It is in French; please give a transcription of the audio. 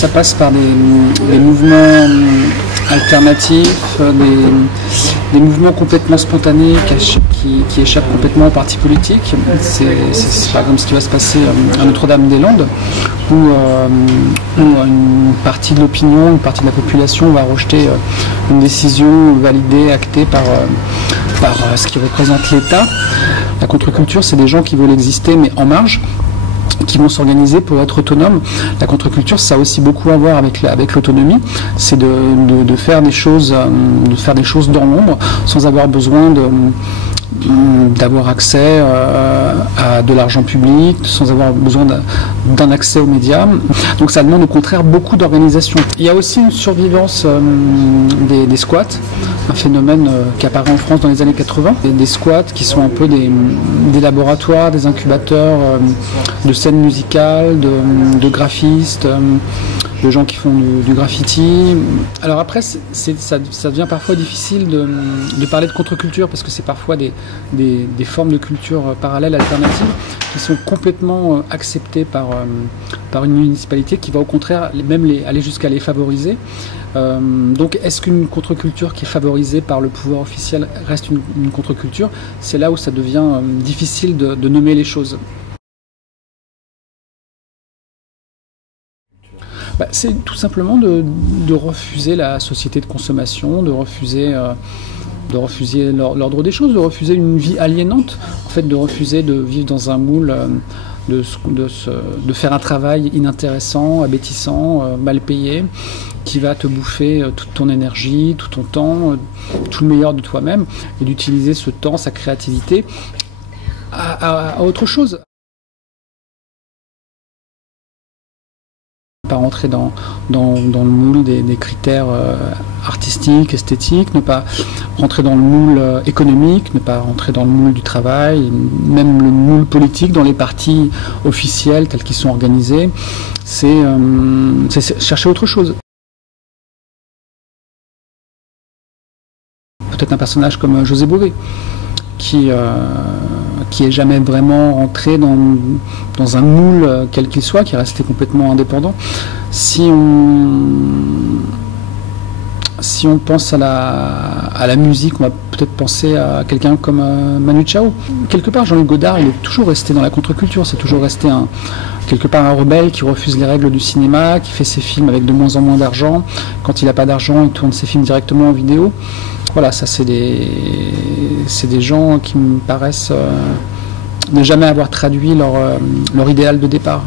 ça passe par des mouvements alternatifs, des mouvements complètement spontanés qui échappent complètement au parti politique. C'est par exemple ce qui va se passer à Notre-Dame-des-Landes, où une partie de l'opinion, une partie de la population va rejeter une décision validée, actée par ce qui représente l'État. La contre-culture, c'est des gens qui veulent exister mais en marge, qui vont s'organiser pour être autonomes. La contre-culture, ça a aussi beaucoup à voir avec l'autonomie. C'est de faire des choses dans l'ombre, sans avoir besoin d'avoir accès à de l'argent public, sans avoir besoin d'un accès aux médias. Donc ça demande au contraire beaucoup d'organisation. Il y a aussi une survivance des squats, un phénomène qui apparaît en France dans les années 80. Des squats qui sont un peu des laboratoires, des incubateurs de scènes musicales, de graphistes, de gens qui font du graffiti. Alors après, ça devient parfois difficile de parler de contre-culture, parce que c'est parfois des formes de culture parallèles, alternatives, qui sont complètement acceptées par une municipalité qui va au contraire même aller jusqu'à les favoriser. Donc est-ce qu'une contre-culture qui est favorisée par le pouvoir officiel reste une contre-culture? C'est là où ça devient difficile de nommer les choses. C'est tout simplement de refuser la société de consommation, de refuser l'ordre des choses, de refuser une vie aliénante, en fait, de refuser de vivre dans un moule, de faire un travail inintéressant, abêtissant, mal payé, qui va te bouffer toute ton énergie, tout ton temps, tout le meilleur de toi-même, et d'utiliser ce temps, sa créativité, à autre chose. Pas rentrer dans le moule des critères artistiques, esthétiques, ne pas rentrer dans le moule économique, ne pas rentrer dans le moule du travail, même le moule politique dans les partis officiels tels qu'ils sont organisés. C'est chercher autre chose. Peut-être un personnage comme José Bové, qui est jamais vraiment rentré dans un moule quel qu'il soit, qui est resté complètement indépendant. Si on pense à la musique, on va peut-être penser à quelqu'un comme Manu Chao. Quelque part, Jean-Luc Godard, il est toujours resté dans la contre-culture, c'est toujours resté quelque part un rebelle qui refuse les règles du cinéma, qui fait ses films avec de moins en moins d'argent. Quand il n'a pas d'argent, il tourne ses films directement en vidéo. Voilà, ça c'est des gens qui me paraissent ne jamais avoir traduit leur idéal de départ.